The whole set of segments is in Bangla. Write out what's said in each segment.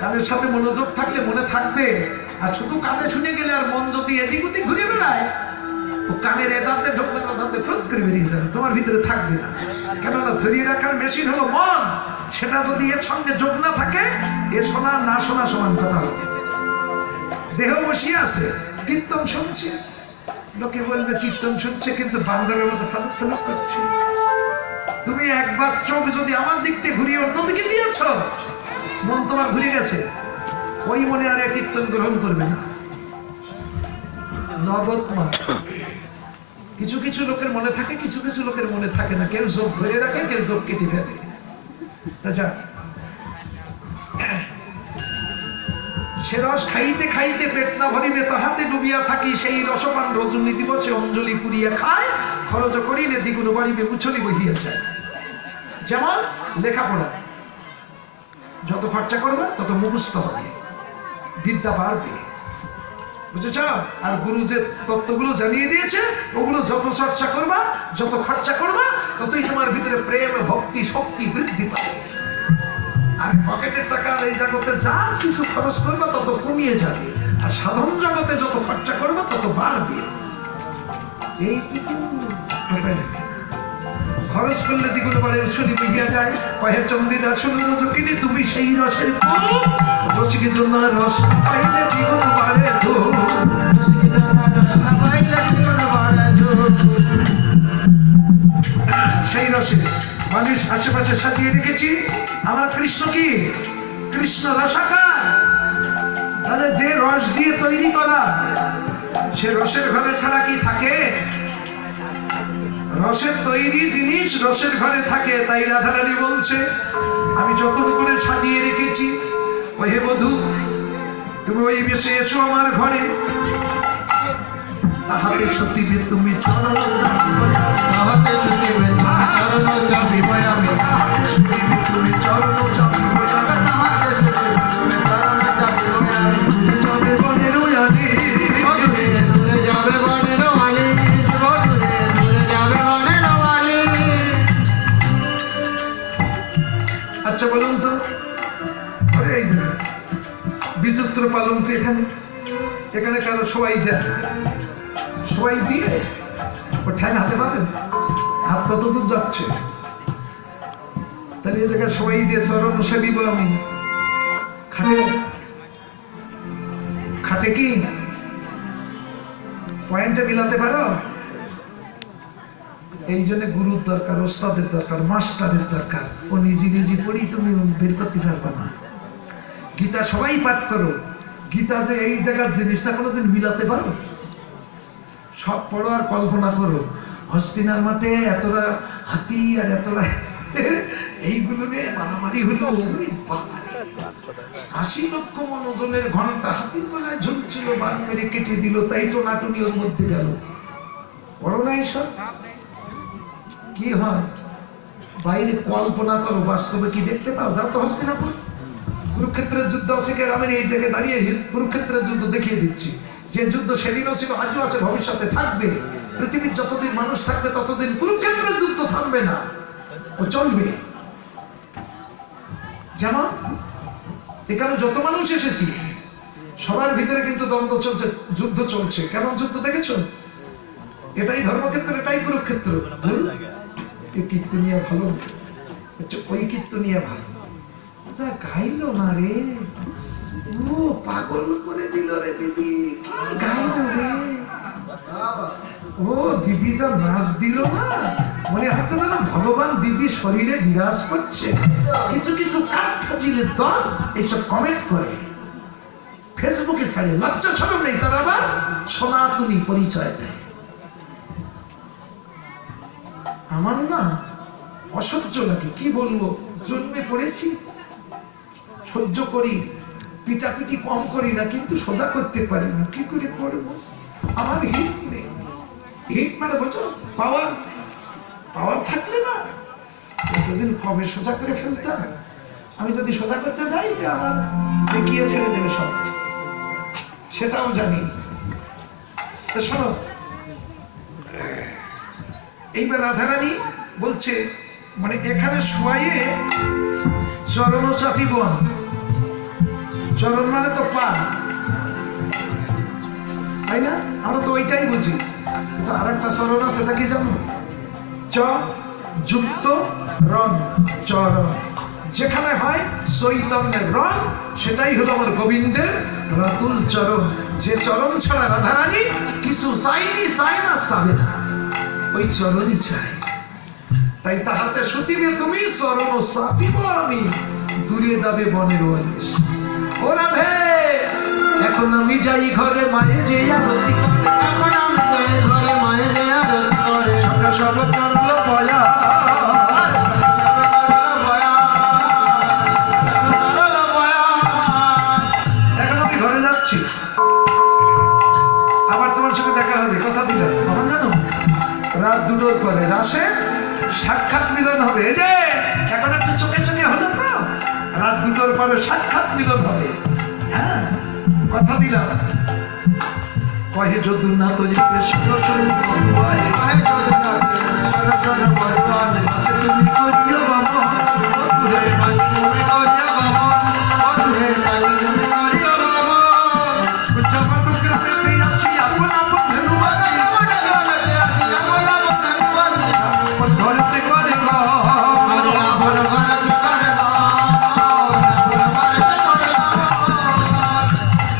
কানের সাথে মনোযোগ থাকলে মনে থাকবে, আর শুধু কানে শুনে গেলে আর মন যদি এদিক ওদিক ঘুরে বেড়ায়, ও কানের এদাতে ঢোকবে না, তাতে ফ্রুত করে বেরিয়ে যাবে, তোমার ভিতরে থাকবে না। কেননা ধরিয়ে রাখার মেশিন হলো মন, সেটা যদি এর সঙ্গে যোগ না থাকে, এ শোনা না শোনা সমান কথা হবে। দেহ বসিয়ে আছে, কীর্তন শুনছে, লোকে বলবে কীর্তন শুনছে কিন্তু বান্দরের মতো ফালক ফালক করছে। তুমি একবার চোখ যদি আমার দিক থেকে ঘুরিয়ে অন্যদিকে দিয়েছ, মন তোমার ঘুরে গেছে, ওই মনে আর কীর্তন গ্রহণ করবে না। নগদমা কিছু কিছু লোকের মনে থাকে, কিছু কিছু লোকের মনে থাকে না, কেউ যোগ ধরে রাখে, কেউ যোগ কেটে ফেলে। তা যা সে রস খাইতে খাইতে পেট না ভরিবে, তাহাতে ডুবিয়া থাকি, সেই রসপান রজনী দিবসে অঞ্জলি পুরিয়া খায়, খরচ করিলে দ্বিগুণ বাড়িবে, উছলি বহিয়া যায়। যেমন লেখাপড়া, যত খরচা করবে তত মুখস্থ হবে, বিদ্যা বাড়বে, বুঝেছ? আর গুরু যে তত্ত্বগুলো জানিয়ে দিয়েছে, ওগুলো যত চর্চা করবা, যত খরচা করবা, ততই তোমার ভিতরে প্রেম, ভক্তি, শক্তি বৃদ্ধি পাবে। আর পকেটের টাকা এই জগতে যা কিছু খরচ করবা তত কমিয়ে যাবে, আর সাধারণ জগতে যত খরচা করবা তত বাড়বে। এইটুকু খরচ করলে দ্বিগুণ বাড়ে, উছলি বহিয়া যায়। কহে চন্দ্রিদাস রজকিনী, তুমি সেই রসের রসিকের জন্য রস পাইলে দ্বিগুণ বাড়ে। সেই রসে মানুষ আশেপাশে সাজিয়ে রেখেছি। আমার কৃষ্ণ কি? কৃষ্ণ রসাকার। তাহলে যে রস দিয়ে তৈরি করা, সে রসের ঘরে ছাড়া কি থাকে? রসের তৈরি জিনিস রসের ঘরে থাকে। তাই রাধারানী বলছে, আমি যতন করে সাজিয়ে রেখেছি, ও হে বধূ, তুমি ওই বেশে এসো আমার ঘরে, তাহাতে সতীবে তুমি চরণ চাপিবে, তাহাতে সতীবে চরণ চাপিবে আমি, তাহাতে সতীবে তুমি চরণ চাপিবে, তাহাতে সতীবে তুমি চরণ চাপিবে আমি। যাবে বনের ওয়ালি, দূরে দূরে যাবে বনের ওয়ালি, দূরে দূরে যাবে বনের ওয়ালি। আচ্ছা বলুন তো, এই যে বিচিত্র পালনকে এখানে কারো সবাই দেয়, সবাই দিয়ে ও ঠ্যাং হাতে পাবেন, হাত কত দূর যাচ্ছে? তাহলে এই জায়গায় সবাই দিয়ে চরণ সেবিব আমি। খাটে খাটে কি পয়েন্টে মিলাতে পারো? এই জন্য গুরুর দরকার, ওস্তাদের দরকার, মাস্টারের দরকার। ও নিজে নিজে পড়ি তুমি বের করতে পারবে না। গীতা সবাই পাঠ করো, গীতা যে এই জায়গার জিনিসটা কোনোদিন মিলাতে পারো? সব পড়ো আর কল্পনা করো, হস্তিনার মাঠে এতটা হাতি আর এতটা এইগুলো নিয়ে মারামারি হলো, ৮০ লক্ষ মনোজনের ঘন্টা হাতির গলায় ঝুলছিল, বান মেরে কেটে দিল, তাই তো নাটুনি ওর মধ্যে গেল। পড়ো না এইসব? কি হয় বাইরে কল্পনা করো, বাস্তবে কি দেখতে পাও? যাও তো হস্তিনাপুর, কুরুক্ষেত্রের যুদ্ধ আছে, আমি এই জায়গায় দাঁড়িয়ে কুরুক্ষেত্রের যুদ্ধ দেখিয়ে দিচ্ছি। যে যুদ্ধ সেদিনও ছিল, আজও আছে, ভবিষ্যতে থাকবে। পৃথিবীর যতদিন মানুষ থাকবে ততদিন কুরুক্ষেত্রের যুদ্ধ থামবে না, ও চলবে। যেমন এখানে যত মানুষ এসেছি, সবার ভিতরে কিন্তু দ্বন্দ্ব চলছে, যুদ্ধ চলছে। কেমন যুদ্ধ দেখেছ? এটাই ধর্মক্ষেত্র, এটাই কুরুক্ষেত্র। এই কীর্তনিয়া ভালো, ওই কীর্তনিয়া ভালো, যা গাইলো না রে, ও পাগল করে দিল রে দিদি, কি গাইলো রে, ও দিদি যা নাচ দিল না, মনে হচ্ছে যেন ভগবান দিদি শরীরে বিরাজ করছে। কিছু কিছু কাঠফাজিলের দল এইসব কমেন্ট করে, ফেসবুকে ছাড়ে, লজ্জা ছড়ম নেই, তারা আবার সনাতনী পরিচয় দেয়। আমার না অসহ্য লাগে, কি বলবো, জন্মে পড়েছি, সহ্য করি, পিটাপিটি কম করি না, কিন্তু সোজা করতে পারি না, কি করে করবো? আমার হিট নেই। হিট মানে বোঝো, পাওয়ার। পাওয়ার থাকলে না এতদিন কবে সোজা করে ফেলতাম। আমি যদি সোজা করতে যাই তো আমার দেখিয়ে ছেড়ে দেবে সব, সেটাও জানি। তো শোনো, এইবার রাধারানী বলছে, মানে এখানে শোয়াইয়ে চরণ চাপিব, চরণ মানে তো পা, তাই না? আমরা তো ওইটাই বুঝি, কিন্তু আর একটা চরণ আছে, সেটা কি জানো? চ যুক্ত রণ, চরণ। যেখানে হয় চৈতন্যের রণ, সেটাই হলো আমার গোবিন্দের রাতুল চরণ। যে চরণ ছাড়া রাধারানী কিছু চাইনি, চাই না, চাবে না, ওই চরণই চাই। তাই তাহাতে সুতিবে তুমি, চরণ চাপিব আমি, দূরে যাবে বনের ওয়ারিশ। ও রাধে, এখন আমি যাই ঘরে মায়ে যে আরতি করে, এখন আমি যাই ঘরে মায়ে যে আরতি করে, সদা সব করল বয়া, এখন আমি ঘরে যাচ্ছি, আবার তোমার সাথে দেখা হবে, কথা দিলাম। আমার জানো রাত 2টোর পরে রাসে সাক্ষাৎ মিলন হবে। এই যে এখন একটু চোখে চোখে হলো তো, রাত 2টোর পরে সাক্ষাৎ মিলন হবে। হ্যাঁ, কথা দিলাম। কহে যদু না তরিতে শোনো শোনো বলুয়ায়, কহে যদু না শোনো শোনো বলুয়ায়, সে তুমি করিও বাবা, বধুরে মাই তুমি করিও বাবা, বধুরে মাই তুমি করিও বাবা। জগৎ গ্রামে আসি আপন আপন ধরুবাছি, ধরতে করে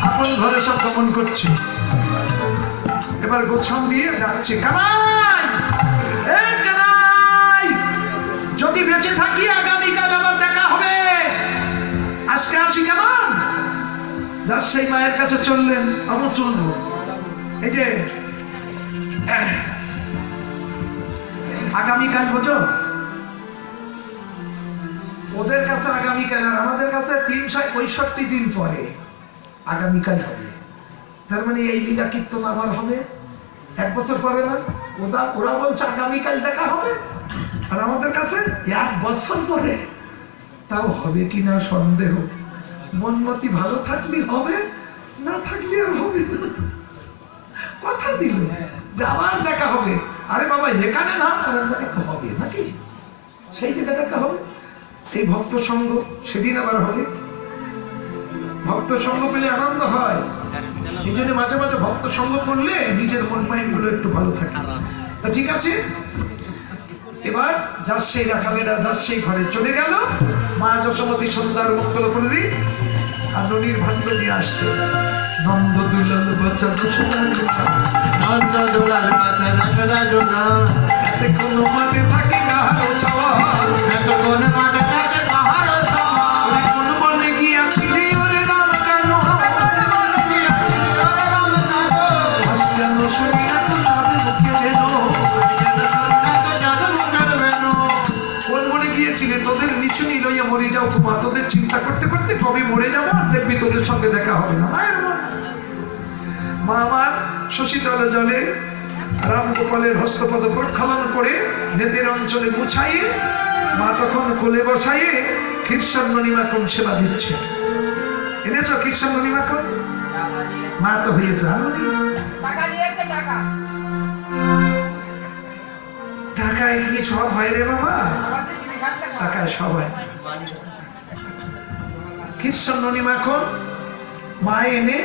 আপন ঘরে সব গমন করছে। এবার গোছাম দিয়ে ডাকছে, কানাই, এ কানাই, যদি বেঁচে থাকি আগামীকাল আবার দেখা হবে, আজকে আসি কেমন? যার সেই মায়ের কাছে চললেন, আমরা চলবো। এই যে আগামীকাল, বোঝো, ওদের কাছে আগামীকাল, আর আমাদের কাছে 365 দিন পরে আগামীকাল হবে। তার মানে এই লীলা কীর্তন আবার হবে 1 বছর পরে না? ওরা বলছে আগামীকাল দেখা হবে, আর আমাদের কাছে 1 বছর পরে। তাও হবে কিনা সন্দেহ। মনমতি ভালো থাকলে হবে, না থাকলে আর হবে না। কথা দিল যে আবার দেখা হবে। আরে বাবা, এখানে না, আর এক জায়গায় তো হবে নাকি, সেই জায়গায় দেখা হবে। এই ভক্ত সঙ্গ সেদিন আবার হবে। ভক্ত সঙ্গ পেলে আনন্দ হয়, এই জন্য মাঝে মাঝে ভক্ত সঙ্গ করলে নিজের মন মাইন্ড গুলো একটু ভালো থাকে। তা ঠিক আছে, এবার যার সেই রাখালেরা যার সেই ঘরে চলে গেল। মা যশোমতী সন্ধ্যার মঙ্গল করে দিই, আর নদীর ভাণ্ড নিয়ে আসছে। নন্দ দুলাল বাচ্চা নন্দ দুলাল বাচ্চা যশোদা জোনা, এতে কোনো মাঠে থাকে কাহারো ছাওয়া, এত কোন মাঠে থাকে কাহারো ছাওয়া, ওরে কোন বনে গিয়াছিলি ওরে রাম কেন, কোন বনে গিয়াছিলি ওরে রাম কেন, আজকেন শুনিয়া তো সাধু মুখে এলো, এত জাদু মুখের বেনু। কোন বনে গিয়েছিলে? তোদের নিচুনি লইয়া মরে যাও মা, তোদের চিন্তা করতে করতে কবে মরে যাবো, আর দেখবি তোদের সঙ্গে দেখা হবে না। মায়ের মন। মা আমার শশীতল জলে রামগোপালের হস্তপদ প্রক্ষালন করে নেতের অঞ্চলে মুছাইয়ে মা তখন কোলে বসাইয়ে খ্রিস্টান মণিমাখন সেবা দিচ্ছে। এনেছ খ্রিস্টান মণিমাখন? মা তো হয়ে যান, টাকায় কি সব হয় রে বাবা? টাকায় সব হয়। খ্রিস্টান মণিমাখন মা এনে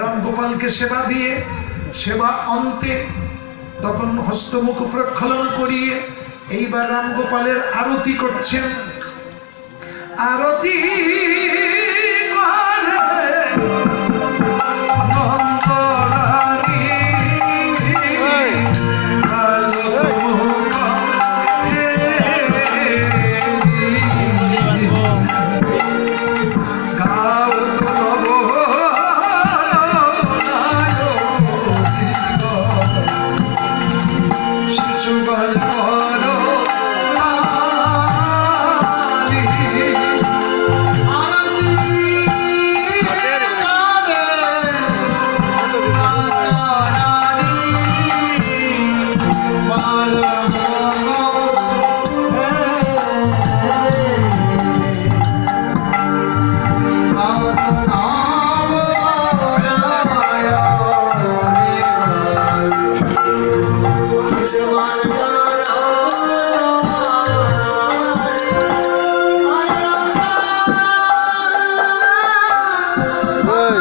রামগোপালকে সেবা দিয়ে, সেবা অন্তে তখন হস্তমুখ প্রক্ষালন করিয়ে এইবার রামগোপালের আরতি করছেন। আরতি আরতি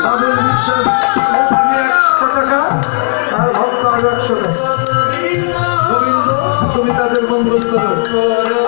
বাবুল বিশ্বাস আমি 100 টাকা আর ভক্ত আরো 100 টাকা। গোবিন্দ তুমি তাদের মঙ্গল করো।